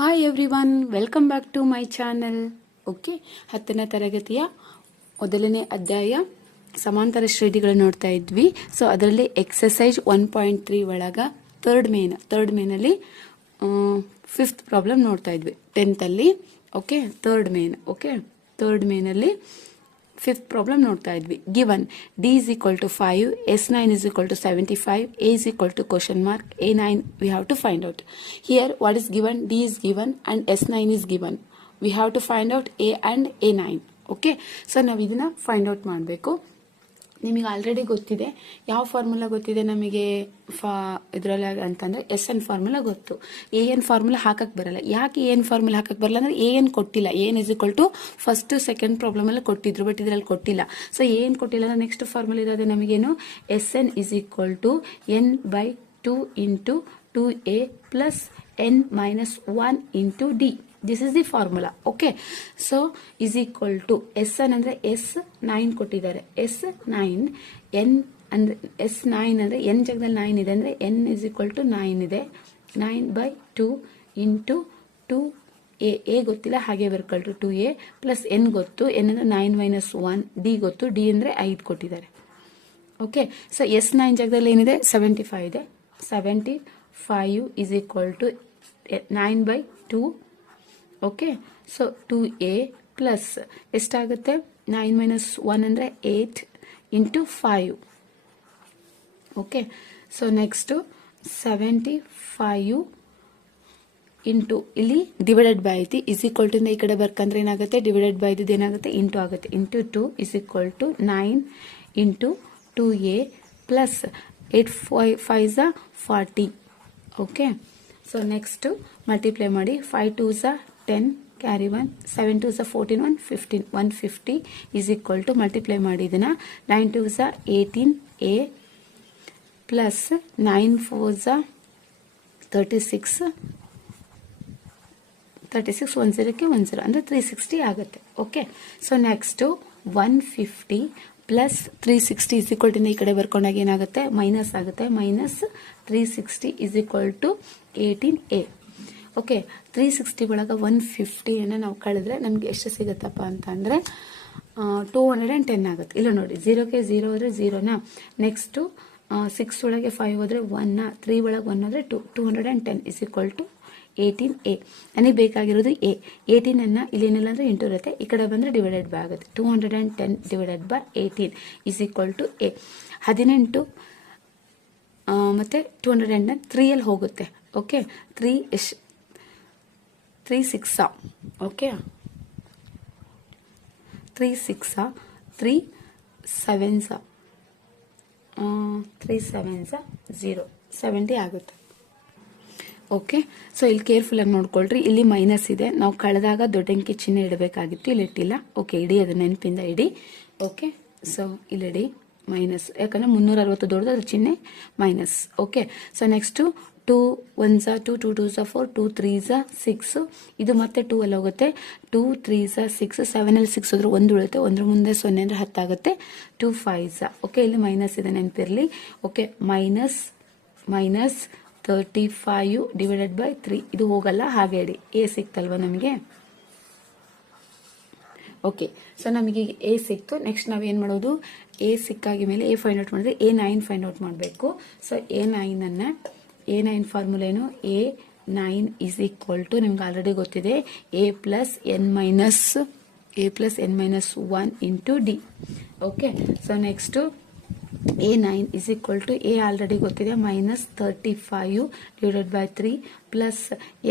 Hi everyone, welcome back to my channel. Okay, 10ನೇ ತರಗತಿಯ ಮೊದಲನೇ ಅಧ್ಯಾಯ ಸಮಾಂತರ ಶ್ರೇಣಿಗಳು ನೋಡ್ತಾ ಇದ್ವಿ. ಸೊ ಅದರಲ್ಲಿ ಎಕ್ಸಸೈಜ್ 1.3 ಒಳಗ ಥರ್ಡ್ ಮೇನಲ್ಲಿ 5th ಪ್ರಾಬ್ಲಮ್ ನೋಡ್ತಾ ಇದ್ವಿ 10th ಅಲ್ಲಿ. ಓಕೆ, ಥರ್ಡ್ ಮೇನಲ್ಲಿ 5th ಪ್ರಾಬ್ಲಮ್ ನೋಡ್ತಾ ಇದ್ವಿ. Given D is equal to 5, S9 is equal to 75, A is equal to question mark, A9 we have to find out. Here what is given? D is given and S9 is given. We have to find out A and A9. Okay, so ನಾವು ಇದನ್ನ find out ಮಾಡಬೇಕು. ನಿಮಗೆ already ಗೊತ್ತಿದೆ ಯಾವ formula ಗೊತ್ತಿದೆ ನಮಗೆ ಇದರಲ್ಲಿ ಅಂತಂದ್ರೆ SN ಫಾರ್ಮುಲಾ ಗೊತ್ತು. AN ಫಾರ್ಮುಲಾ ಹಾಕಕ್ ಬರಲ್ಲ. ಯಾಕೆ AN ಫಾರ್ಮುಲಾ ಹಾಕಕ್ ಬರಲ್ಲ ಅಂದ್ರೆ AN ಕೊಟ್ಟಿಲ್ಲ. AN is equal to first second problem ಅಲ್ಲಿ ಕೊಟ್ಟಿದ್ರು, ಬಟ್ ಇದರಲ್ಲಿ ಕೊಟ್ಟಿಲ್ಲ. ಸೊ AN ಕೊಟ್ಟಿಲ್ಲ ಅಂದ್ರೆ ನೆಕ್ಸ್ಟ್ ಫಾರ್ಮುಲಾ ಇರೋದು ನಮಗೇನು? SN is equal to N/2 into 2A plus N minus 1 into D. This is the formula. Okay, so is equal to SN ಅಂದ್ರೆ S9 ಕೊಟ್ಟಿದ್ದಾರೆ. S9 N ಅಂದ್ರೆ S9 ಅಂದ್ರೆ N ಜಾಗದಲ್ಲಿ 9 ಇದೆ ಅಂದ್ರೆ N ಇಸ್ ಈಕ್ವಲ್ ಟು 9 ಇದೆ. 9/2 into 2A ಗೊತ್ತಿಲ್ಲ, ಹಾಗೆ ಬರ್ಕೊಳ್ತು 2A ಪ್ಲಸ್ N ಗೊತ್ತು. N ಅಂದ್ರೆ 9 minus 1, D ಗೊತ್ತು. D ಅಂದ್ರೆ 5 ಕೊಟ್ಟಿದ್ದಾರೆ. ಓಕೆ, ಸೊ S9 ಜಾಗದಲ್ಲಿ ಏನಿದೆ? 75 ಇದೆ. 75 is equal to 9/2. Okay, so 2A plus ಎಷ್ಟಾಗುತ್ತೆ? 9 minus 1 ಅಂದರೆ 8 into 5. Okay, so next 75 into ಇಲ್ಲಿ ಡಿವೈಡೆಡ್ ಬೈ ಐತಿ. ಇಸ್ ಈಕ್ವಲ್ ಟು ಈ ಕಡೆ ಬರ್ಕಂದ್ರೆ ಏನಾಗುತ್ತೆ? ಡಿವೈಡೆಡ್ ಬೈ ಇದ್ದು ಏನಾಗುತ್ತೆ? ಇಂಟು ಆಗುತ್ತೆ. Into 2 is equal to 9 into 2A plus 8 5 40. Okay, so next multiply ಮಾಡಿ. 5 2s 10, carry 1, 7 2s 14, 115. 150 is equal to multiply ಮಾಡಿ ಇದನ್ನ. 9 2s 18A ಪ್ಲಸ್ 9 4s 36. 36 1 0ಕ್ಕೆ 1 0 ಅಂದರೆ 360 ಆಗುತ್ತೆ. Okay, so next 150 plus 360 is equal to ಈ ಕಡೆ ಬರ್ಕೊಂಡಾಗ ಏನಾಗುತ್ತೆ? ಮೈನಸ್ ಆಗುತ್ತೆ. Minus 360 is equal to 18A. Okay, 360 ಒಳಗೆ 150 ನಾವು ಕಳೆದ್ರೆ ನಮ್ಗೆ ಎಷ್ಟು ಸಿಗುತ್ತಪ್ಪ ಅಂತ ಅಂದರೆ 210 ಆಗುತ್ತೆ. ಇಲ್ಲ ನೋಡಿ, 0ಕ್ಕೆ 0 ಹೋದ್ರೆ 0ನಾ. ನೆಕ್ಸ್ಟು 6 ಒಳಗೆ 5 ಹೋದ್ರೆ 1, 3 ಒಳಗೆ 1 ಹೋದ್ರೆ 210 ಇಸ್ ಈಕ್ವಲ್ ಟು 18A. ನನಗೆ ಬೇಕಾಗಿರೋದು A. 18 ಅನ್ನ ಇಲ್ಲಿ ಏನಿಲ್ಲ ಅಂದ್ರೆ ಇಂಟು ಇರುತ್ತೆ, ಈ ಕಡೆ ಬಂದ್ರೆ ಡಿವೈಡೆಡ್ ಬೈ ಆಗುತ್ತೆ. 210 divided by 18 is equal to A. 18 ಮತ್ತೆ 210 3 ಹೋಗುತ್ತೆ. ಓಕೆ, 3 6 ಓಕೆ, 3 6 3 7 3 7 0 70 ಆಗುತ್ತೆ. ಓಕೆ, ಸೊ ಇಲ್ಲಿ ಕೇರ್ಫುಲ್ ಆಗಿ ನೋಡ್ಕೊಳ್ರಿ. ಇಲ್ಲಿ ಮೈನಸ್ ಇದೆ, ನಾವು ಕಳೆದಾಗ ದೊಡ್ಡ ಅಂಕಿ ಚಿಹ್ನೆ ಇಡಬೇಕಾಗಿತ್ತು, ಇಲ್ಲಿ ಇಟ್ಟಿಲ್ಲ. ಓಕೆ, ಇಡಿ, ಅದು ನೆನಪಿಂದ ಇಡಿ. ಓಕೆ, ಸೊ ಇಲ್ಲಿ ಇಡಿ ಮೈನಸ್, ಯಾಕಂದ್ರೆ 360 ದೊಡ್ಡದು, ಅದ್ರ ಚಿಹ್ನೆ minus. Okay, so next 2 1s 2, 2 2s 4, 2 3s 6. ಇದು ಮತ್ತೆ 2 ಅಲ್ಲಿ ಹೋಗುತ್ತೆ. 2 3s 6, 7 ಅಲ್ಲಿ 6 ಹೋದ್ರೆ 1 ಉಳುತ್ತೆ. 1 ಮುಂದೆ 0 ಅಂದ್ರೆ 10 ಆಗುತ್ತೆ. 2 5s. ಓಕೆ, ಇಲ್ಲಿ ಮೈನಸ್ ಇದೆ, ನೆನಪಿರಲಿ. Okay, minus 35 divided by 3. ಇದು ಹೋಗಲ್ಲ, ಹಾಗೆ ಇಡಿ. A ಸಿಕ್ತಲ್ವ ನಮಗೆ? ಓಕೆ, ಸೊ ನಮಗೆ A ಸಿಕ್ತು. ನೆಕ್ಸ್ಟ್ ನಾವೇನು ಮಾಡೋದು? A ಸಿಕ್ಕಾಗಿ ಮೇಲೆ A ಫೈಂಡ್ ಔಟ್ ಮಾಡಿದ್ರೆ A9 ಫೈಂಡ್ ಔಟ್ ಮಾಡಬೇಕು. ಸೊ A9 ಫಾರ್ಮುಲಾ ಏನು? A9 ಇಸ್ ಈಕ್ವಲ್ ಟು ನಿಮ್ಗೆ ಆಲ್ರೆಡಿ ಗೊತ್ತಿದೆ, A plus N minus 1 into D. Okay, so next A9 is equal to A already ಗೊತ್ತಿದೆ, minus 35 divided by 3 plus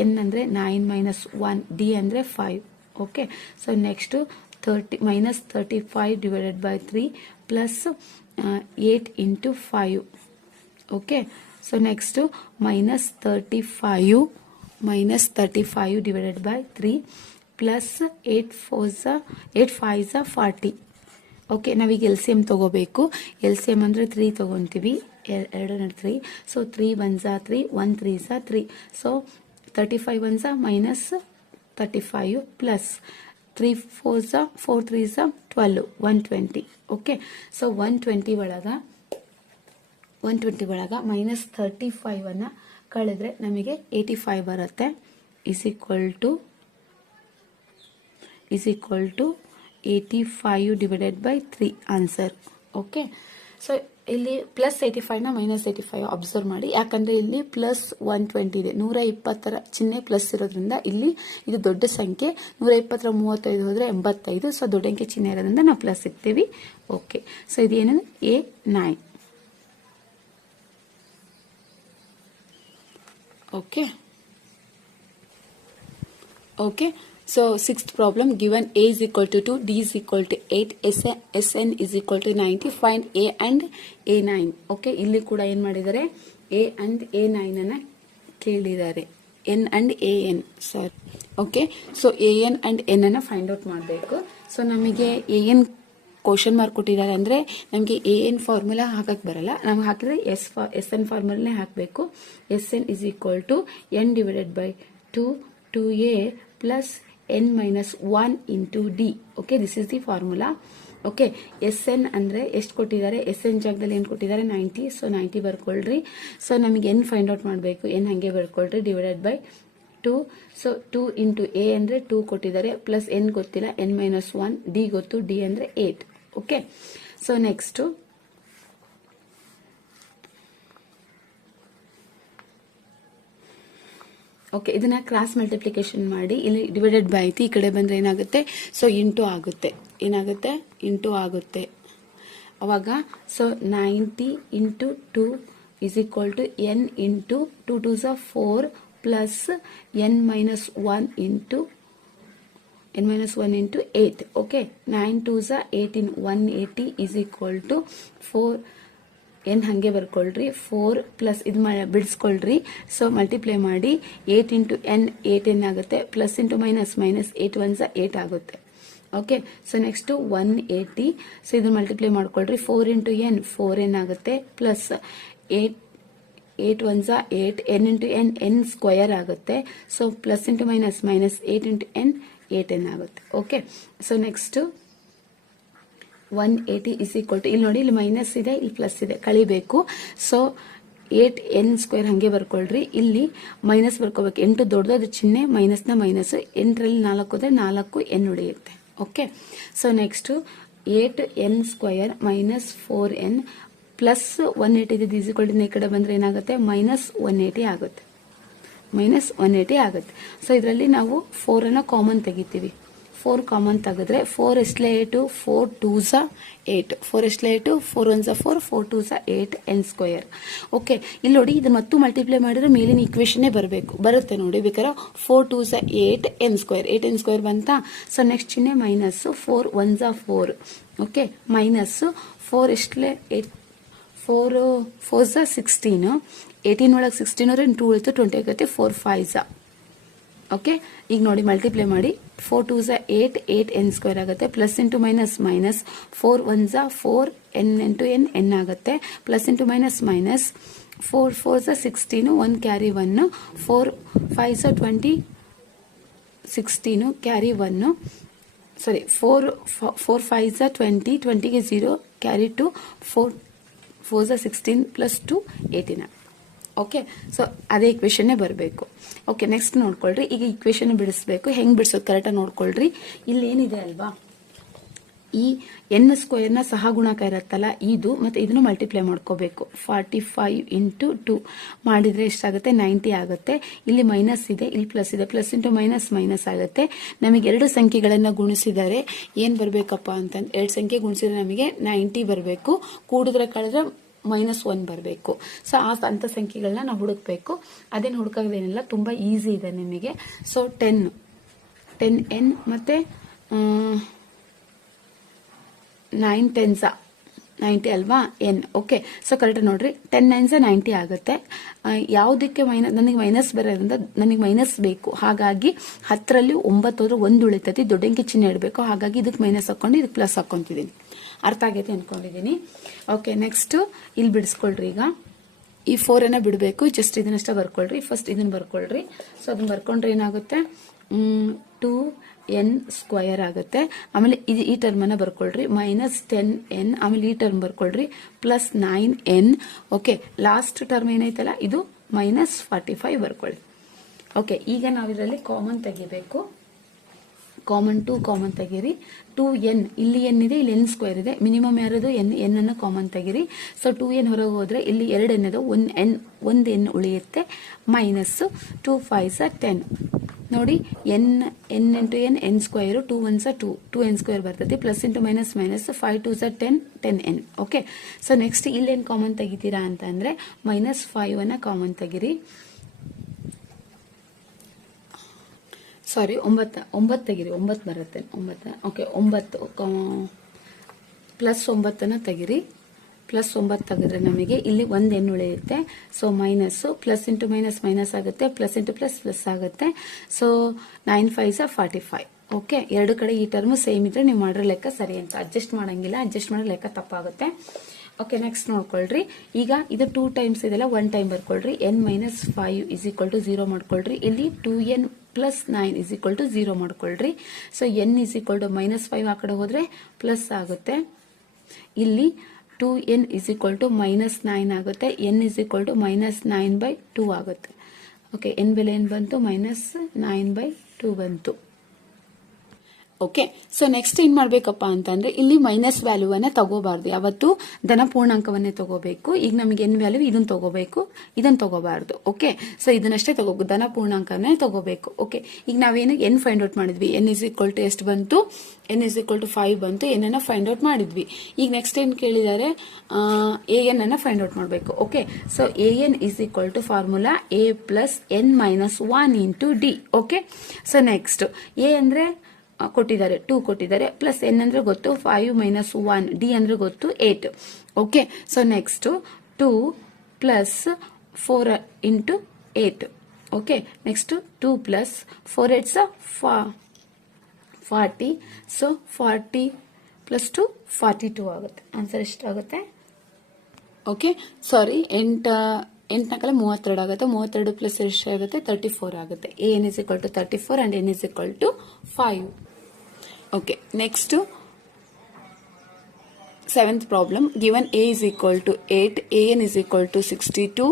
N ಅಂದರೆ 9 minus 1, D ಅಂದರೆ 5. Okay, so next minus 35 divided by 3 plus 8 into 5. Okay, so next minus 35 divided by 3 plus 8 5s 40. Okay, ನಾವೀಗ LCM ತಗೋಬೇಕು. LCM ಅಂದರೆ 3 ತಗೊತೀವಿ, 2 3. So 3 1s 3, 1 3s 3. So 35 1s minus 35 plus 3 4s 4 3s 12, 120. Okay, so 120 ಒಳಗ minus 35 ಕಳೆದ್ರೆ ನಮಗೆ 85 ಬರುತ್ತೆ. is equal to 85 divided by 3 answer. Okay, so ಇಲ್ಲಿ plus 85ನ minus 85 observe ಮಾಡಿ, ಯಾಕಂದರೆ ಇಲ್ಲಿ ಪ್ಲಸ್ 120 ಇದೆ, 120ರ ಚಿಹ್ನೆ ಪ್ಲಸ್ ಇರೋದ್ರಿಂದ ಇಲ್ಲಿ ಇದು ದೊಡ್ಡ ಸಂಖ್ಯೆ, 120ರ 35 ಹೋದರೆ 85, ಸೊ ದೊಡ್ಡ ಅಂಕೆ ಚಿಹ್ನೆ ಇರೋದ್ರಿಂದ ನಾವು ಪ್ಲಸ್ ಇಡ್ತೀವಿ. ಓಕೆ, ಸೊ ಇದೇನು A9. Okay okay So, sixth problem, given A is equal to 2, D is equal to 8, SN is equal to 90, find A and A9. Okay, ಇಲ್ಲಿ ಕೂಡ ಏನು ಮಾಡಿದ್ದಾರೆ, A and A9 ಅನ್ನ ಕೇಳಿದ್ದಾರೆ, N and AN, sir. Okay, so AN and N ಅನ್ನ find out ಮಾಡಬೇಕು. So ನಮಗೆ AN question mark ಕೊಟ್ಟಿದ್ದಾರೆ ಅಂದರೆ ನಮಗೆ AN ಫಾರ್ಮುಲಾ ಹಾಕಕ್ಕೆ ಬರಲ್ಲ, ನಮ್ಗೆ ಹಾಕಿದ್ರೆ SN ಫಾರ್ಮುಲಾನೇ ಹಾಕಬೇಕು. SN is equal to N divided by 2A plus n minus 1 into d. Okay, this is the formula. Okay, SN ಅಂದ್ರೆ ಎಷ್ಟು ಕೊಟ್ಟಿದ್ದಾರೆ, SN ಜಾಗದಲ್ಲಿ ಏನು ಕೊಟ್ಟಿದ್ದಾರೆ 90, ಸೊ 90 ಬರ್ಕೊಳ್ರಿ. ಸೊ ನಮಗೆ n ಫೈಂಡ್ ಔಟ್ ಮಾಡಬೇಕು, n ಹಾಗೆ ಬರ್ಕೊಳ್ರಿ, divided by 2. So 2 into A ಅಂದರೆ 2 ಕೊಟ್ಟಿದ್ದಾರೆ, ಪ್ಲಸ್ n ಗೊತ್ತಿಲ್ಲ, n ಮೈನಸ್ 1, d ಗೊತ್ತು, d ಅಂದರೆ 8. ಓಕೆ, ಸೊ ನೆಕ್ಸ್ಟು ಓಕೆ, ಇದನ್ನ ಕ್ರಾಸ್ ಮಲ್ಟಿಪ್ಲಿಕೇಶನ್ ಮಾಡಿ, ಇಲ್ಲಿ ಡಿವೈಡೆಡ್ ಬೈ ಐತಿ, ಈ ಕಡೆ ಬಂದರೆ ಏನಾಗುತ್ತೆ, ಸೊ ಇಂಟು ಆಗುತ್ತೆ, ಏನಾಗುತ್ತೆ ಇಂಟು ಆಗುತ್ತೆ. ಅವಾಗ so 90 into 2 is equal to n into 2 2s are 4 plus n minus 1 into 8. Okay, 9 2s are 18, 180 is equal to 4. n ಹಾಗೆ ಬರ್ಕೊಳ್ರಿ, 4 ಪ್ಲಸ್ ಇದು ಬಿಡಿಸ್ಕೊಳ್ರಿ, ಸೊ ಮಲ್ಟಿಪ್ಲೈ ಮಾಡಿ, 8 ಇಂಟು n 8n ಆಗುತ್ತೆ, ಪ್ಲಸ್ ಇಂಟು ಮೈನಸ್ 8 1s 8 ಆಗುತ್ತೆ. Okay, so next 180, so ಇದು multiply ಮಾಡ್ಕೊಳ್ರಿ, 4 into n 4n ಆಗುತ್ತೆ, plus 8 1s 8, n into n square ಆಗುತ್ತೆ, so plus into minus 8 into n 8n ಆಗುತ್ತೆ. Okay, so next 180 is equal to, ಇಲ್ಲಿ ನೋಡಿ, ಇಲ್ಲಿ minus ಇದೆ, ಇಲ್ಲಿ ಪ್ಲಸ್ ಇದೆ, ಕಳಿಬೇಕು. ಸೊ 8n ಸ್ಕ್ವೇರ್ ಹಾಗೆ ಬರ್ಕೊಳ್ರಿ, ಇಲ್ಲಿ ಮೈನಸ್ ಬರ್ಕೋಬೇಕು, 8 ದೊಡ್ಡದು ಚಿಹ್ನೆ, ಮೈನಸ್ನ ಮೈನಸ್, 8ರಲ್ಲಿ 4 ಹೋದ್ರೆ 4n ಉಳಿಯುತ್ತೆ. Okay, so next 8n square minus 4n plus 180 ಇದೆ, ಈಸ್ ಈಕ್ವಲ್ ಟು ಈ ಕಡೆ ಬಂದರೆ ಏನಾಗುತ್ತೆ, ಮೈನಸ್ 180 ಆಗುತ್ತೆ, ಮೈನಸ್ 180 ಆಗುತ್ತೆ. ಸೊ ಇದರಲ್ಲಿ ನಾವು 4ಅನ್ನು ಕಾಮನ್ ತೆಗಿತೀವಿ, 4 ಕಾಮನ್ ತೆಗೆದ್ರೆ 4 ಎಷ್ಟಲೇ 8, 4 2s 8, 4 ಎಷ್ಟಲೇ 8, 4 1s 4, 4 2s 8 n square. Okay, ಇಲ್ಲಿ ನೋಡಿ, ಇದು ಮತ್ತು ಮಲ್ಟಿಪ್ಲೈ ಮಾಡಿದ್ರೆ ಮೇಲಿನ ಇಕ್ವೇಶನ್ನೇ ಬರುತ್ತೆ ನೋಡಿ, ಬೇಕಾದ್ರೆ 4 2s 8 n square, 8 n square ಬಂತಾ. ಸೊ ನೆಕ್ಸ್ಟ್ ಚಿಹ್ನೆ minus, 4 1s 4. Okay, minus 4 ಎಷ್ಟಲೇ 8, 4 4s 16, 18 ಒಳಗೆ 16 ಅವ್ರೆ 2 ಉಳಿತು, 20 ಆಗುತ್ತೆ, 4 5s. ಓಕೆ, ಈಗ ನೋಡಿ ಮಲ್ಟಿಪ್ಲೈ ಮಾಡಿ, 4 2s 8, 8n ಸ್ಕ್ವೇರ್ ಆಗುತ್ತೆ, plus into minus 4 1s 4, n into n ಆಗುತ್ತೆ, plus into minus 4 4s 16, 1 carry 1, 4 5s 20, 16 carry 1, ಸಾರಿ 4 5s 20, 20ಗೆ 0 carry 2, 4 4s 16 plus 2 18. Okay, so ಅದೇ ಇಕ್ವೇಶನ್ನೇ ಬರಬೇಕು. ಓಕೆ, ನೆಕ್ಸ್ಟ್ ನೋಡ್ಕೊಳ್ರಿ, ಈಗ ಇಕ್ವೇಶನ್ ಬಿಡಿಸ್ಬೇಕು, ಹೆಂಗೆ ಬಿಡಿಸೋದು ಕರೆಕ್ಟಾಗಿ ನೋಡ್ಕೊಳ್ರಿ. ಇಲ್ಲಿ ಏನಿದೆ ಅಲ್ವಾ, ಈ n ಸ್ಕ್ವೇರ್ನ ಸಹ ಗುಣಕ ಇರುತ್ತಲ್ಲ, ಇದು ಮತ್ತು ಇದನ್ನು ಮಲ್ಟಿಪ್ಲೈ ಮಾಡ್ಕೋಬೇಕು. 45 ಇಂಟು 2 ಮಾಡಿದರೆ ಎಷ್ಟಾಗುತ್ತೆ, 90 ಆಗುತ್ತೆ. ಇಲ್ಲಿ ಮೈನಸ್ ಇದೆ, ಇಲ್ಲಿ ಪ್ಲಸ್ ಇದೆ, ಪ್ಲಸ್ ಇಂಟು ಮೈನಸ್ ಆಗುತ್ತೆ. ನಮಗೆ 2 ಸಂಖ್ಯೆಗಳನ್ನು ಗುಣಿಸಿದರೆ ಏನು ಬರಬೇಕಪ್ಪ ಅಂತಂದು, 2 ಸಂಖ್ಯೆ ಗುಣಿಸಿದ್ರೆ ನಮಗೆ 90 ಬರಬೇಕು, ಕೂಡಿದ್ರೆ ಕಳೆದ್ರೆ -1 ಬರಬೇಕು. ಸೊ ಅಂಥ ಸಂಖ್ಯೆಗಳನ್ನ ನಾವು ಹುಡುಕಬೇಕು. ಅದೇನು ಹುಡುಕೋದೇನಿಲ್ಲ, ತುಂಬ ಈಸಿ ಇದೆ ನಿಮಗೆ. ಸೊ 10n ಮತ್ತು 9 10s 90 ಅಲ್ವಾ, n. ಓಕೆ, ಸೊ ಕರೆಕ್ಟ್ ನೋಡ್ರಿ, 10 9s 90 ಆಗುತ್ತೆ. ಯಾವುದಕ್ಕೆ ನನಗೆ ಮೈನಸ್ ಬರೋದ್ರಿಂದ ನನಗೆ ಮೈನಸ್ ಬೇಕು, ಹಾಗಾಗಿ 10ರಲ್ಲಿ 9 ಹೋದ್ರೆ 1 ಉಳಿತೈತಿ, ದೊಡ್ಡ ಅಂಕಿ ಚಿಹ್ನೆ ಇಡಬೇಕು, ಹಾಗಾಗಿ ಇದಕ್ಕೆ ಮೈನಸ್ ಹಾಕೊಂಡು ಇದಕ್ಕೆ ಪ್ಲಸ್ ಹಾಕೊಂತಿದ್ದೀನಿ. ಅರ್ಥ ಆಗೈತೆ ಅನ್ಕೊಂಡಿದ್ದೀನಿ. ಓಕೆ, ನೆಕ್ಸ್ಟ್ ಇಲ್ಲಿ ಬಿಡಿಸ್ಕೊಳ್ರಿ. ಈಗ ಈ 4ಅನ್ನ ಬಿಡಬೇಕು, ಜಸ್ಟ್ ಇದನ್ನಷ್ಟ ಬರ್ಕೊಳ್ರಿ. ಫಸ್ಟ್ ಇದನ್ನ ಬರ್ಕೊಳ್ರಿ. ಸೊ ಅದನ್ನ ಬರ್ಕೊಂಡ್ರೆ ಏನಾಗುತ್ತೆ, 2n ಸ್ಕ್ವಯರ್ ಆಗುತ್ತೆ. ಆಮೇಲೆ ಈ ಟರ್ಮನ್ನು ಬರ್ಕೊಳ್ರಿ, -10n. ಆಮೇಲೆ ಈ ಟರ್ಮ್ ಬರ್ಕೊಳ್ರಿ, plus 9n. Okay, last term ಏನೈತಲ್ಲ ಇದು -45 ಬರ್ಕೊಳ್ಳಿ. ಓಕೆ, ಈಗ ನಾವು ಇದರಲ್ಲಿ ಕಾಮನ್ ತೆಗಿಬೇಕು. ಕಾಮನ್ 2 ಕಾಮನ್ ತೆಗೀರಿ. 2n, ಇಲ್ಲಿ n ಇದೆ, ಇಲ್ಲಿ n ಸ್ಕ್ವೇರ್ ಇದೆ, ಮಿನಿಮಮ್ ಯಾರದು n ಅನ್ನು ಕಾಮನ್ ತೆಗೀರಿ. ಸೊ 2n ಹೊರಗೆ ಹೋದ್ರೆ ಇಲ್ಲಿ 2 n ಇದೆ, ಒಂದು n ಉಳಿಯುತ್ತೆ. ಮೈನಸ್ 2 5 10. ನೋಡಿ n into n square, 2 1 2n square ಬರ್ತದೆ. Plus into minus minus 5 2 10n. Okay, so next ಇಲ್ಲಿ ಏನು ಕಾಮನ್ ತೆಗಿತೀರಾ ಅಂತ ಅಂದ್ರೆ ಮೈನಸ್ 5 ಅನ್ನ ಕಾಮನ್ ತೆಗಿರಿ. ಸಾರಿ, 9 ತೆಗಿರಿ, 9 ಬರುತ್ತೆ. 9, ಓಕೆ, 9 ಪ್ಲಸ್ 9 ತೆಗಿರಿ. ಪ್ಲಸ್ 9 ತೆಗೆದ್ರೆ ನಮಗೆ ಇಲ್ಲಿ ಒಂದು n ಉಳಿಯುತ್ತೆ. So minus, plus into minus minus ಆಗುತ್ತೆ, ಪ್ಲಸ್ ಇಂಟು ಪ್ಲಸ್ ಪ್ಲಸ್ ಆಗುತ್ತೆ. ಸೊ 9 5 45. ಓಕೆ, ಎರಡು ಕಡೆ ಈ ಟರ್ಮ್ ಸೇಮ್ ಇದ್ರೆ ನೀವು ಮಾಡಿರೋ ಲೆಕ್ಕ ಸರಿ ಅಂತ. ಅಡ್ಜಸ್ಟ್ ಮಾಡಂಗಿಲ್ಲ, ಅಡ್ಜಸ್ಟ್ ಮಾಡೋ ಲೆಕ್ಕ ತಪ್ಪಾಗುತ್ತೆ. ಓಕೆ, ನೆಕ್ಸ್ಟ್ ನೋಡ್ಕೊಳ್ರಿ. ಈಗ ಇದು 2 ಟೈಮ್ಸ್ ಇದೆಲ್ಲ 1 ಟೈಮ್ ಬರ್ಕೊಳ್ರಿ. n minus 5 is equal to 0 ಮಾಡ್ಕೊಳ್ರಿ. ಇಲ್ಲಿ 2n plus 9 is equal to 0 ಮಾಡ್ಕೊಳ್ರಿ. So n is equal to minus 5 ಆ ಕಡೆ ಹೋದ್ರೆ ಪ್ಲಸ್ ಆಗುತ್ತೆ. ಇಲ್ಲಿ 2n is equal to minus 9 ಆಗುತ್ತೆ. n is equal to minus 9/2 ಆಗುತ್ತೆ. ಓಕೆ, n ಬೆಲೆ ಏನು ಬಂತು? ಮೈನಸ್ 9/2 ಬಂತು. ಓಕೆ, ಸೊ ನೆಕ್ಸ್ಟ್ ಏನ್ ಮಾಡ್ಬೇಕಪ್ಪ ಅಂತಂದ್ರೆ ಇಲ್ಲಿ ಮೈನಸ್ ವ್ಯಾಲ್ಯೂವನ್ನ ತಗೋಬಾರ್ದು, ಯಾವತ್ತು ಧನ ಪೂರ್ಣಾಂಕವನ್ನೇ ತಗೋಬೇಕು. ಈಗ ನಮಗೆ n ವ್ಯಾಲ್ಯೂ ಇದನ್ನ ತಗೋಬೇಕು, ಇದನ್ನ ತಗೋಬಾರ್ದು. ಓಕೆ, ಸೊ ಇದನ್ನಷ್ಟೇ ತಗೋಬೇಕು, ಧನ ಪೂರ್ಣಾಂಕನೇ ತಗೋಬೇಕು. ಓಕೆ, ಈಗ ನಾವೇನು n ಫೈಂಡ್ ಔಟ್ ಮಾಡಿದ್ವಿ, n ಇಸ್ ಈಕ್ವಲ್ ಟು ಎಷ್ಟು ಬಂತು? n ಇಸ್ ಈಕ್ವಲ್ ಟು 5 ಬಂತು. n ಅನ್ನ ಫೈಂಡ್ ಔಟ್ ಮಾಡಿದ್ವಿ. ಈಗ ನೆಕ್ಸ್ಟ್ ಏನ್ ಕೇಳಿದ್ದಾರೆ? an ಅನ್ನ ಫೈಂಡ್ ಔಟ್ ಮಾಡಬೇಕು. Okay, so an is equal to formula a plus n minus 1 into D. Okay, so next a ಅಂದ್ರೆ ಕೊಟ್ಟಿದ್ದಾರೆ, 2 ಕೊಟ್ಟಿದ್ದಾರೆ, ಪ್ಲಸ್ n ಅಂದ್ರೆ ಗೊತ್ತು 5 ಮೈನಸ್ 1, ಡಿ ಅಂದ್ರೆ ಗೊತ್ತು 8. Okay, so next 2 plus 4 into 8. Okay, next 2 plus 4 8 40. So 40 plus 2 42 ಆಗುತ್ತೆ. Answer ಎಷ್ಟಾಗುತ್ತೆ? Okay, ಸಾರಿ, 8 32 ಆಗುತ್ತೆ. 32 ಪ್ಲಸ್ ಎಷ್ಟು ಆಗುತ್ತೆ? 34 ಆಗುತ್ತೆ. an is equal to 34 and n is equal to 5. Okay, next 7th problem. Given a is equal to 8, an is equal to 62.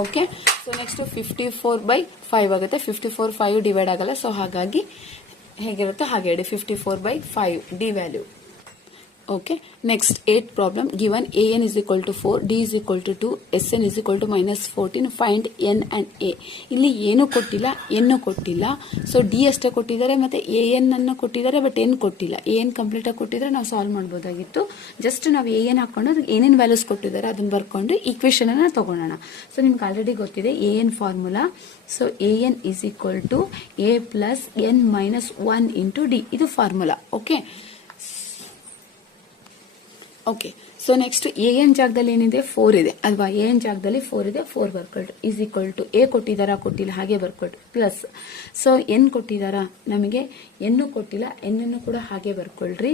Okay, so next 54/5 ಆಗುತ್ತೆ. 54 5 divide ಆಗಲ್ಲ, so ಹಾಗಾಗಿ ಹೇಗಿರುತ್ತೆ ಹಾಗೆ ಇಡಿ, 54/5 D value. Okay, next 8th problem. Given an is equal to 4, d is equal to 2, sn is equal to minus 14. Find n and a. ಇಲ್ಲಿ ಏನು ಕೊಟ್ಟಿಲ್ಲ, n ಕೊಟ್ಟಿಲ್ಲ. So D ಅಷ್ಟೇ ಕೊಟ್ಟಿದ್ದಾರೆ, ಮತ್ತೆ an ಅನ್ನು ಕೊಟ್ಟಿದ್ದಾರೆ, ಬಟ್ n ಕೊಟ್ಟಿಲ್ಲ. an ಕಂಪ್ಲೀಟ್ ಆಗಿ ಕೊಟ್ಟಿದ್ರೆ ನಾವು ಸಾಲ್ವ್ ಮಾಡ್ಬೋದಾಗಿತ್ತು. ಜಸ್ಟ್ ನಾವು an ಹಾಕೊಂಡು ಅದಕ್ಕೆ ಏನೇನು ವ್ಯಾಲ್ಯೂಸ್ ಕೊಟ್ಟಿದ್ದಾರೆ ಅದನ್ನ ಬರ್ಕೊಂಡು ಈಕ್ವೇಶನ್ ಅನ್ನ ತಗೊಳ್ಳೋಣ. ಸೊ ನಿಮ್ಗೆ ಆಲ್ರೆಡಿ ಗೊತ್ತಿದೆ an formula. So an is equal to a plus n minus 1 into d. ಇದು formula. Okay, okay, so next an ಜಾಗದಲ್ಲಿ ಏನಿದೆ? 4 ಇದೆ ಅಲ್ವಾ? an ಜಾಗದಲ್ಲಿ 4 ಇದೆ, 4 ಬರ್ಕೊಳ್ರಿ. ಈಸ್ ಈಕ್ವಲ್ ಟು a ಕೊಟ್ಟಿದಾರಾ? ಕೊಟ್ಟಿಲ್ಲ, ಹಾಗೆ ಬರ್ಕೊಳ್ರಿ. ಪ್ಲಸ್, ಸೊ n ಕೊಟ್ಟಿದಾರಾ? ನಮಗೆ n ಕೊಟ್ಟಿಲ್ಲ, n ಅನ್ನು ಕೂಡ ಹಾಗೆ ಬರ್ಕೊಳ್ರಿ.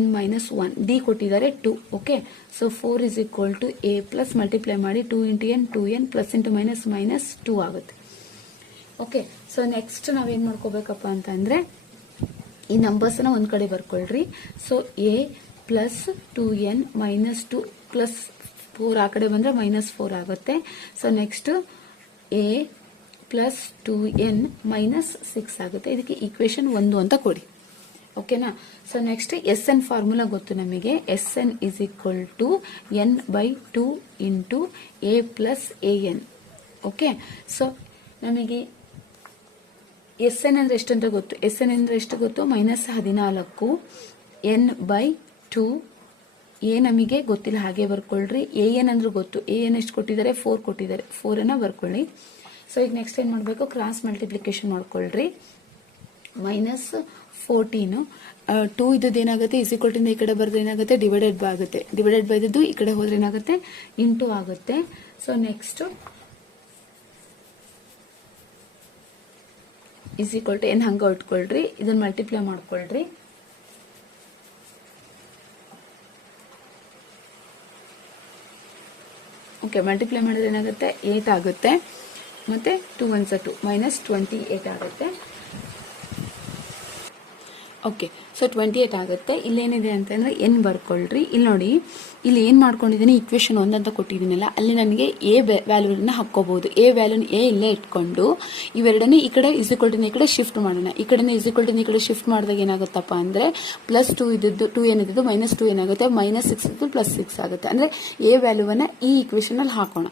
n ಮೈನಸ್ 1, ಡಿ ಕೊಟ್ಟಿದ್ದಾರೆ 2. Okay, so 4 is equal to a plus multiply ಮಾಡಿ 2 into n, 2n plus into minus minus 2 ಆಗುತ್ತೆ. ಓಕೆ, ಸೊ ನೆಕ್ಸ್ಟ್ ನಾವೇನ್ ಮಾಡ್ಕೋಬೇಕಪ್ಪ ಅಂತಂದ್ರೆ ಈ ನಂಬರ್ಸ್ ನ ಒಂದ್ ಕಡೆ ಬರ್ಕೊಳ್ರಿ. So a plus 2n minus 2 plus 4 ಆ ಕಡೆ ಬಂದ್ರೆ ಮೈನಸ್ 4 ಆಗುತ್ತೆ. So next a plus 2n minus 6 ಆಗುತ್ತೆ. ಇದಕ್ಕೆ ಈಕ್ವೇಶನ್ 1 ಅಂತ ಕೊಡಿ. ಓಕೆನಾ? ಸೊ ನೆಕ್ಸ್ಟ್ ಎನ್ ಫಾರ್ಮುಲಾ ಗೊತ್ತು ನಮಗೆ. N is equal to n/2 into a plus an. Okay, so ನಮಗೆ ಎನ್ ಅಂದ್ರೆ ಎಷ್ಟು ಅಂತ ಗೊತ್ತು. ಎನ್ ಅಂದ್ರೆ ಎಷ್ಟು ಗೊತ್ತು? ಮೈನಸ್ 14. n/2 a ನಮಗೆ ಗೊತ್ತಿಲ್ಲ, ಹಾಗೆ ಬರ್ಕೊಳ್ರಿ. an ಅಂದ್ರೆ ಗೊತ್ತು. an ಎಷ್ಟು ಕೊಟ್ಟಿದ್ದಾರೆ? 4 ಕೊಟ್ಟಿದ್ದಾರೆ. 4 ಅನ್ನ ಬರ್ಕೊಳ್ಳಿ. ಸೊ ಈಗ ನೆಕ್ಸ್ಟ್ ಏನ್ ಮಾಡ್ಬೇಕು? ಕ್ರಾಸ್ ಮಲ್ಟಿಪ್ಲಿಕೇಶನ್ ಮಾಡ್ಕೊಳ್ರಿ. ಮೈನಸ್ 14 2 ಇದ್ದದ್ದು ಏನಾಗುತ್ತೆ ಇಸಿಕ್ವಲ್ಟಿಂದ ಈ ಕಡೆ ಬರೆದ್ರೆ ಏನಾಗುತ್ತೆ ಡಿವೈಡೆಡ್ ಬೈ ಆಗುತ್ತೆ, ಡಿವೈಡೆಡ್ ಬೈ ಇದ್ದದ್ದು ಈ ಕಡೆ ಹೋದ್ರೆ ಏನಾಗುತ್ತೆ ಇಂಟು ಆಗುತ್ತೆ. ಸೊ ನೆಕ್ಸ್ಟ್ ಇಸಿಕ್ವಲ್ ಏನ್ ಹಂಗ ಇಟ್ಕೊಳ್ರಿ, ಇದನ್ನ ಮಲ್ಟಿಪ್ಲೈ ಮಾಡ್ಕೊಳ್ರಿ. ಓಕೆ, ಮಲ್ಟಿಪ್ಲೈ ಮಾಡಿದ್ರೆ ಏನಾಗುತ್ತೆ 8 ಆಗುತ್ತೆ, ಮತ್ತೆ 2 1 2 -28 ಆಗುತ್ತೆ. ಓಕೆ, ಸೊ 28 ಆಗುತ್ತೆ. ಇಲ್ಲೇನಿದೆ ಅಂತಂದ್ರೆ ಎನ್ ಬರ್ಕೊಳ್ರಿ. ಇಲ್ಲಿ ನೋಡಿ, ಇಲ್ಲಿ ಏನು ಮಾಡ್ಕೊಂಡಿದ್ದೀನಿ ಇಕ್ವೇಶನ್ 1 ಅಂತ ಕೊಟ್ಟಿದ್ದೀನಲ್ಲ, ಅಲ್ಲಿ ನನಗೆ ಎ ವ್ಯಾಲ್ಯೂನ ಹಾಕ್ಕೋಬಹುದು. ಎ ವ್ಯಾಲ್ಯೂನ ಎ ಇಲ್ಲೇ ಇಟ್ಕೊಂಡು ಇವೆರಡನ್ನೇ ಈ ಕಡೆ ಇಸಿಕ್ವಲ್ಟಿನ ಈ ಕಡೆ ಶಿಫ್ಟ್ ಮಾಡೋಣ. ಈ ಕಡೆ ಇಸಿಕ್ವಲ್ಟಿನ ಈ ಕಡೆ ಶಿಫ್ಟ್ ಮಾಡಿದಾಗ ಏನಾಗುತ್ತಪ್ಪ ಅಂದ್ರೆ +2 ಇದ್ದದ್ದು 2 ಏನಿದ್ದು -2 ಏನಾಗುತ್ತೆ -6 ಇದ್ದು +6 ಆಗುತ್ತೆ. ಅಂದ್ರೆ ಎ ವ್ಯಾಲ್ಯೂವನ್ನ ಈ ಇಕ್ವೇಶನ್ ಅಲ್ಲಿ ಹಾಕೋಣ.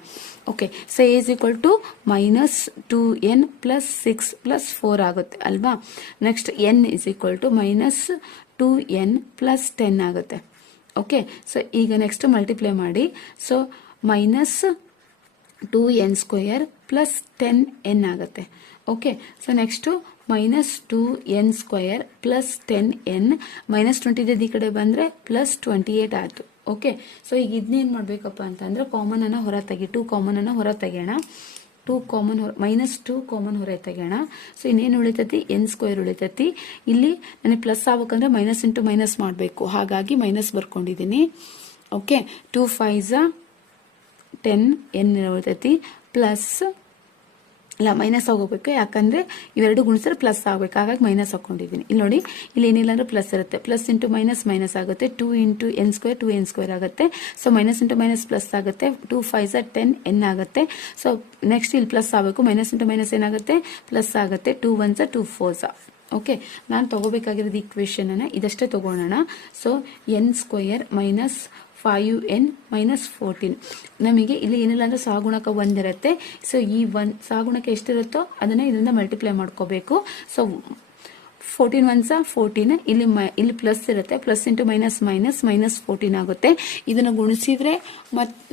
Okay, so A is equal to -2n + 6 + 4 ಆಗುತ್ತೆ ಅಲ್ವಾ. Next N is equal to -2n + 10 ಆಗುತ್ತೆ. ಓಕೆ, ಸೊ ಈಗ ನೆಕ್ಸ್ಟ್ ಮಲ್ಟಿಪ್ಲೈ ಮಾಡಿ. ಸೊ -2n² + 10n ಆಗುತ್ತೆ. Okay, so next -2n² + 10n -20 ಈ ಕಡೆ ಬಂದ್ರೆ +28 ಆಯ್ತು. ಓಕೆ, ಸೊ ಈಗ ಇದನ್ನೇನು ಮಾಡಬೇಕಪ್ಪ ಅಂತಂದ್ರೆ ಕಾಮನ್ ಅನ್ನ ಹೊರ ತೆಗಿ, 2 ಕಾಮನ್ ಅನ್ನ ಹೊರ ತೆಗೆಯೋಣ. 2 ಕಾಮನ್ -2 ಕಾಮನ್ ಹೊರ ತೆಗೆಯೋಣ. ಸೊ ಇನ್ನೇನು ಉಳಿತೈತಿ n² ಉಳಿತೈತಿ. ಇಲ್ಲಿ ನನಗೆ ಪ್ಲಸ್ ಆಗ್ಬೇಕಂದ್ರೆ ಮೈನಸ್ ಇಂಟು ಮೈನಸ್ ಮಾಡಬೇಕು, ಹಾಗಾಗಿ ಮೈನಸ್ ಬರ್ಕೊಂಡಿದ್ದೀನಿ. ಓಕೆ, 2 5 10 n ಉಳಿತೈತಿ ಪ್ಲಸ್ ಇಲ್ಲ ಮೈನಸ್ ಆಗೋಗ್ಬೇಕು, ಯಾಕಂದ್ರೆ ಇವೆರಡು ಗುಣಿಸಿದ್ರೆ ಪ್ಲಸ್ ಆಗ್ಬೇಕು, ಹಾಗಾಗಿ ಮೈನಸ್ ಹಾಕೊಂಡಿದ್ದೀನಿ. ಇಲ್ಲಿ ನೋಡಿ, ಇಲ್ಲಿ ಏನಿಲ್ಲ ಅಂದ್ರೆ ಪ್ಲಸ್ ಇರುತ್ತೆ, ಪ್ಲಸ್ ಇಂಟು ಮೈನಸ್ ಮೈನಸ್ ಆಗುತ್ತೆ. 2 × n² 2n² ಆಗುತ್ತೆ. So minus into minus plus ಆಗುತ್ತೆ. 2 5 10 n ಆಗುತ್ತೆ. ಸೊ ನೆಕ್ಸ್ಟ್ ಇಲ್ಲಿ ಪ್ಲಸ್ ಆಗಬೇಕು, ಮೈನಸ್ ಇಂಟು ಮೈನಸ್ ಏನಾಗುತ್ತೆ ಪ್ಲಸ್ ಆಗುತ್ತೆ. 2 1 2 4. ಓಕೆ, ನಾನು ತಗೋಬೇಕಾಗಿರೋದು ಇಕ್ವೇಶನ್ ಅನ್ನ ಇದಷ್ಟೇ ತಗೋಣ. ಸೊ n² - 5n - 14 ನಮಗೆ ಇಲ್ಲಿ ಏನಿಲ್ಲ ಅಂದ್ರೆ ಸಹಗುಣಕ 1 ಇರುತ್ತೆ. ಸೊ ಈ 1 ಸಹಗುಣಕ ಎಷ್ಟಿರುತ್ತೋ ಅದನ್ನ ಇದರಿಂದ ಮಲ್ಟಿಪ್ಲೈ ಮಾಡ್ಕೋಬೇಕು. ಸೊ 14 1 14, ಇಲ್ಲಿ ಪ್ಲಸ್ ಇರುತ್ತೆ, ಪ್ಲಸ್ ಇಂಟು ಮೈನಸ್ ಮೈನಸ್ -14 ಆಗುತ್ತೆ. ಇದನ್ನ ಗುಣಿಸಿದ್ರೆ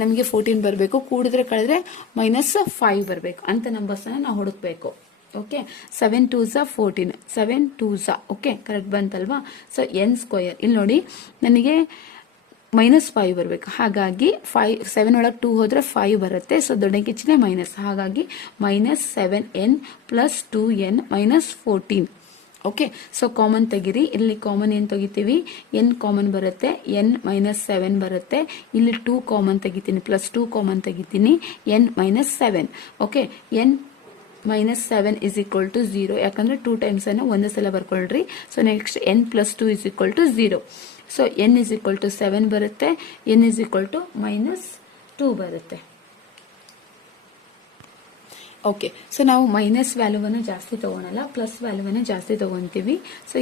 ನಮಗೆ 14 ಬರಬೇಕು, ಕೂಡಿದ್ರೆ ಕಳೆದ್ರೆ -5 ಬರಬೇಕು ಅಂತ ನಂಬರ್ಸ್ ಅನ್ನ ನಾವು ಹುಡುಕ್ಬೇಕು. ಓಕೆ, 7 2 14 7 2 ಓಕೆ ಕರೆಕ್ಟ್ ಬಂತಲ್ವಾ. ಸೊ n² ಇಲ್ಲಿ ನೋಡಿ ನನಗೆ -5 ಬರಬೇಕು, ಹಾಗಾಗಿ 7 ಒಳಗೆ 2 ಹೋದ್ರೆ 5 ಬರುತ್ತೆ. ಸೊ ದೊಡ್ಡ ಕಿಚ್ಚಿನ ಮೈನಸ್, ಹಾಗಾಗಿ -7n + 2n - 14. Okay, so common ತೆಗಿರಿ. ಇಲ್ಲಿ ಕಾಮನ್ ಏನು ತೆಗಿತೀವಿ, n ಕಾಮನ್ ಬರುತ್ತೆ, n -7 ಬರುತ್ತೆ. ಇಲ್ಲಿ 2 ಕಾಮನ್ ತೆಗಿತೀನಿ, +2 ಕಾಮನ್ ತೆಗಿತೀನಿ, n -7. ಓಕೆ, n -7 = 0, ಯಾಕಂದ್ರೆ 2 ಟೈಮ್ಸ್ ಅನ್ನು ಒಂದೇ ಸಲ ಬರ್ಕೊಳ್ರಿ. So next n + 2 = 0. So n = 7 ಬರುತ್ತೆ, n = -2 ಬರುತ್ತೆ. ಓಕೆ, ಸೊ ನಾವು ಮೈನಸ್ ವ್ಯಾಲ್ಯೂವನ್ನು ಜಾಸ್ತಿ ತಗೊಳಲ್ಲ, ಪ್ಲಸ್ ವ್ಯಾಲ್ಯೂವನ್ನು ಜಾಸ್ತಿ ತಗೊಂತೀವಿ. ಸೊ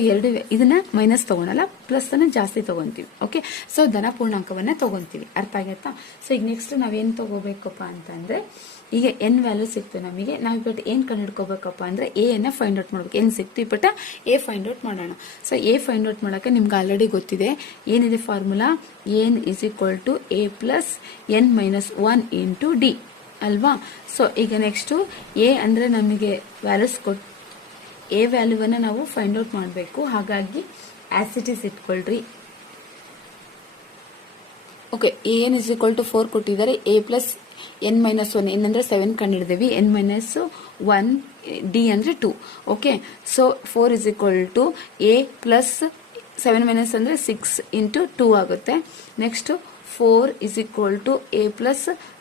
ಇದನ್ನ ಮೈನಸ್ ತಗೊಳಲ್ಲ, ಪ್ಲಸ್ ಅನ್ನ ಜಾಸ್ತಿ ತಗೊಂತೀವಿ. ಓಕೆ, ಸೊ ಧನ ಪೂರ್ಣಾಂಕವನ್ನ ತಗೊಂತೀವಿ. ಅರ್ಥ ಆಗತ್ತಾ. ಸೊ ಈಗ ನೆಕ್ಸ್ಟ್ ನಾವೇನ್ ತಗೋಬೇಕಪ್ಪ ಅಂತಂದ್ರೆ, ಈಗ ಎನ್ ವ್ಯಾಲ್ಯೂ ಸಿಕ್ತು ನಮಗೆ, ನಾವು ಬಟ್ ಏನ್ ಕಂಡುಹಿಡ್ಕೋಬೇಕಪ್ಪ ಅಂದ್ರೆ ಎ ಅನ್ನ ಫೈಂಡ್ ಔಟ್ ಮಾಡ್ಬೇಕು. ಎನ್ ಸಿಕ್ತು, ಬಟ್ ಎ ಫೈಂಡ್ ಔಟ್ ಮಾಡೋಣ. ಸೊ ಎ ಫೈಂಡ್ ಔಟ್ ಮಾಡಕ್ಕೆ ನಿಮ್ಗೆ ಆಲ್ರೆಡಿ ಗೊತ್ತಿದೆ ಏನಿದೆ formula, N = a + n - 1 × d ಅಲ್ವಾ. ಸೊ ಈಗ ನೆಕ್ಸ್ಟ್ ಎ ಅಂದ್ರೆ ನಮಗೆ ವ್ಯಾಲ್ಯೂಸ್ ಎ ವ್ಯಾಲ್ಯೂವನ್ನ ನಾವು ಫೈಂಡ್ ಔಟ್ ಮಾಡಬೇಕು, ಹಾಗಾಗಿ ಆಸಿಟೀಸ್ ಇಟ್ಕೊಳ್ರಿ. ಓಕೆ, n = 4 ಕೊಟ್ಟಿದ್ದಾರೆ, a + n - 1, n ಅಂದ್ರೆ 7 ಕಂಡಿಡಿದೀವಿ, n - 1 d ಅಂದ್ರೆ 2. ಓಕೆ, ಸೊ 4 = a + 7 - ಅಂದ್ರೆ 6 × 2 ಆಗುತ್ತೆ. ನೆಕ್ಸ್ಟ್ 4 = a +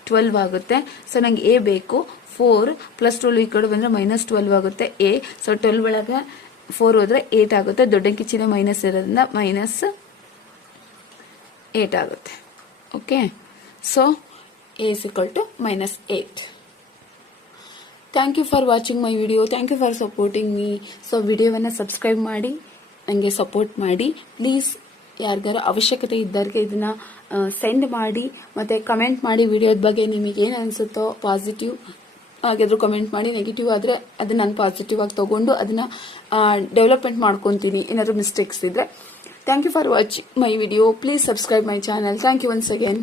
12 ಆಗುತ್ತೆ. ಸೊ ನಂಗೆ ಎ ಬೇಕು, 4 + 12 ಈ ಕಡೆ ಬಂದ್ರೆ -12 ಆಗುತ್ತೆ ಎ. ಸೊ 12 ಒಳಗೆ 4 ಹೋದ್ರೆ 8 ಆಗುತ್ತೆ, ದೊಡ್ಡ ಕಿಚ್ಚಿನ ಮೈನಸ್ ಇರೋದ್ರಿಂದ -8 ಆಗುತ್ತೆ. Okay, so a = -8. Thank you for watching my video, thank you for supporting me. So ವಿಡಿಯೋವನ್ನು ಸಬ್ಸ್ಕ್ರೈಬ್ ಮಾಡಿ ನನಗೆ ಸಪೋರ್ಟ್ ಮಾಡಿ ಪ್ಲೀಸ್. ಯಾರಿಗಾರ ಅವಶ್ಯಕತೆ ಇದ್ದವ್ರಿಗೆ ಇದನ್ನ ಸೆಂಡ್ ಮಾಡಿ, ಮತ್ತೆ ಕಮೆಂಟ್ ಮಾಡಿ ವಿಡಿಯೋದ ಬಗ್ಗೆ ನಿಮಗೆ ಏನು ಅನಿಸುತ್ತೋ ಪಾಸಿಟಿವ್ ಆಗಿದ್ರು ಕಮೆಂಟ್ ಮಾಡಿ, ನೆಗೆಟಿವ್ ಆದರೆ ಅದನ್ನ ನಾನು ಪಾಸಿಟಿವ್ ಆಗಿ ತಗೊಂಡು ಅದನ್ನ ಡೆವಲಪ್ಮೆಂಟ್ ಮಾಡ್ಕೊತೀನಿ ಏನಾದರೂ ಮಿಸ್ಟೇಕ್ಸ್ ಇದ್ರೆ. Thank you for watching my video, please subscribe my channel. Thank you once again.